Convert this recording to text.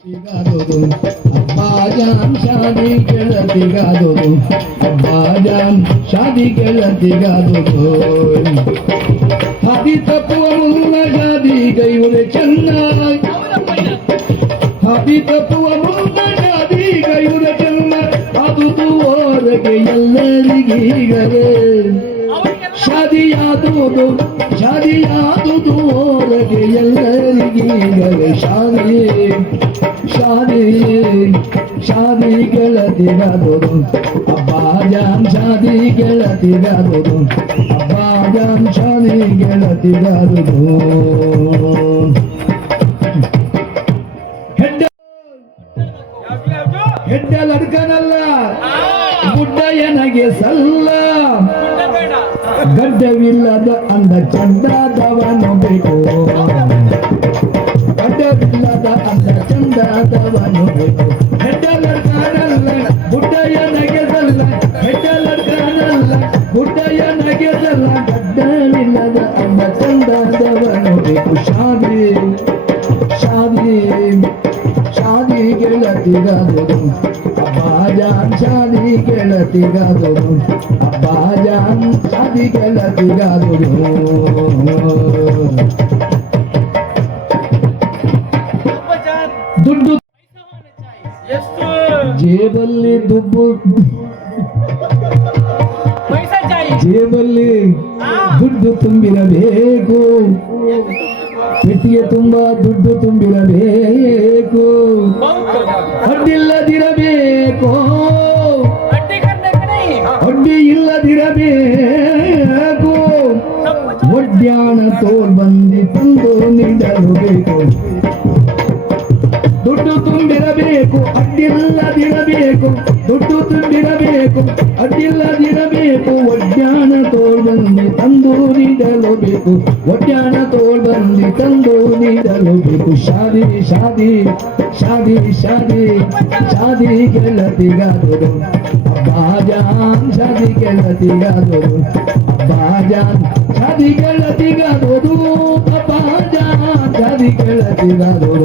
ಗೆಳತಿಗಾದುದು ಅಬ್ಬಾಜಾನ್ ಶಾದಿ ಗೆಳತಿಗಾದುದು ಅಬ್ಬಾಜಾನ್ ಶಾದಿ ಗೆಳತಿಗಾದುದು ಹಾದಿ ತಪ್ಪುವ ಮುನ್ನ ಶಾದಿ ಗೈಯುವುದೇ ಚೆನ್ನಾಗಿ ಹಾದಿ ತಪ್ಪುವ ಮುನ್ನ ಶಾದಿ ಗೈಯುವುದೇ ಚೆನ್ನ ಅದುದು ಹೊರಗೆ ಎಲ್ಲರಿಗೀಗಲೇ ಶಾದಿಯಾದುದು ಶಾದಿಯಾದುದು ಅವರಿಗೆ ಎಲ್ಲರಿಗೀಗಲೇ ಶಾದಿ ಶಾದಿ ಶಾದಿಗಳ ದಿನದೊದು ಅಬ್ಬಾಜಾಮ್ ಶಾದಿಗಳ ದಿನದೊದು ಅಬ್ಬಾಜಾಮ್ ಶಾದಿಗಳ ದಿನದೊದು ಹೆಡ್ಡ ಲಡ್ಕನಲ್ಲ ಗುಡ್ಡ ಎನಗೆ ಸಲ್ಲ. ಗಡ್ಡವಿಲ್ಲದ ಅಂದ ಚಂದದವನು ಬೇಕು? ಗಡ್ಡವಿಲ್ಲದ ಅಂದ ಚಂದದವನು ಬೇಕು? ಹೆಡ್ಡ ಲಡ್ಕನಲ್ಲ ಗುಡ್ಡಯ್ಯನಗೆ ನಗೆದಲ್ಲ ಹೆಡ್ಡ ಲಡ್ಕನಲ್ಲ ಗುಡ್ಡಯ್ಯನಗೆ ಸಲ್ಲ ಗಡ್ಡವಿಲ್ಲದ ಅಂದ ಚಂದದವನು ಬೇಕು? ಶಾದಿ ಶಾದಿ ಶಾದಿ ಗೆಳತಿಗಾದುದು ಅಬ್ಬಾಜಾನ್ ಶಾದಿ ಗೆಳತಿಗಾದುದು ಅಬ್ಬಾಜಾನ್ ಶಾದಿ ಗೆಳತಿಗಾದುದು ದುಡ್ಡು ಎಷ್ಟು ಜೇಬಲ್ಲಿ ದುಡ್ಡು ಪೈಸಾ ಚಾಯಿ ಜೇಬಲ್ಲಿ ದುಡ್ಡು ತುಂಬಿರಬೇಕು ಪೆಟ್ಟಿಗೆ ತುಂಬ ದುಡ್ಡು ತುಂಬಿರಬೇಕು ಅಡ್ಡಿ ಇಲ್ಲದಿರಬೇಕು ಒಡ್ಯಾಣ ತೋರ್ ಬಂದಿ ತಂದು ನೀಡಲು ಬೇಕು ದುಡ್ಡು ತುಂಬಿರಬೇಕು ಅಡ್ಡಿಲ್ಲದಿರಬೇಕು ದುಡ್ಡು ತುಂಬಿರಬೇಕು ಅಡ್ಡಿಲ್ಲದಿರಬೇಕು ಒಡ್ಯಾಣ ತೋಳ್ ಬಂದಿ ತಂದು ನೀಡಲು ಬೇಕು ಒಡ್ಯಾಣ ತೋಳ್ ಬಂದಿ ತಂದು ನೀಡಲು ಬೇಕು ಶಾದಿ ಶಾದಿ ಶಾದಿ ಶಾದಿ ಶಾದಿ ಗೆಳತಿಗಾದರು ಬಾಜಾನ್ ಶಾದಿ ಗೆಳತಿಗಾದರು ಬಾಜಾನ್ ಶಾದಿ ಗೆಳತಿಗಾದರು ಬಾಜಾನ್ ಶಾದಿ ಗೆಳತಿಗಾದರು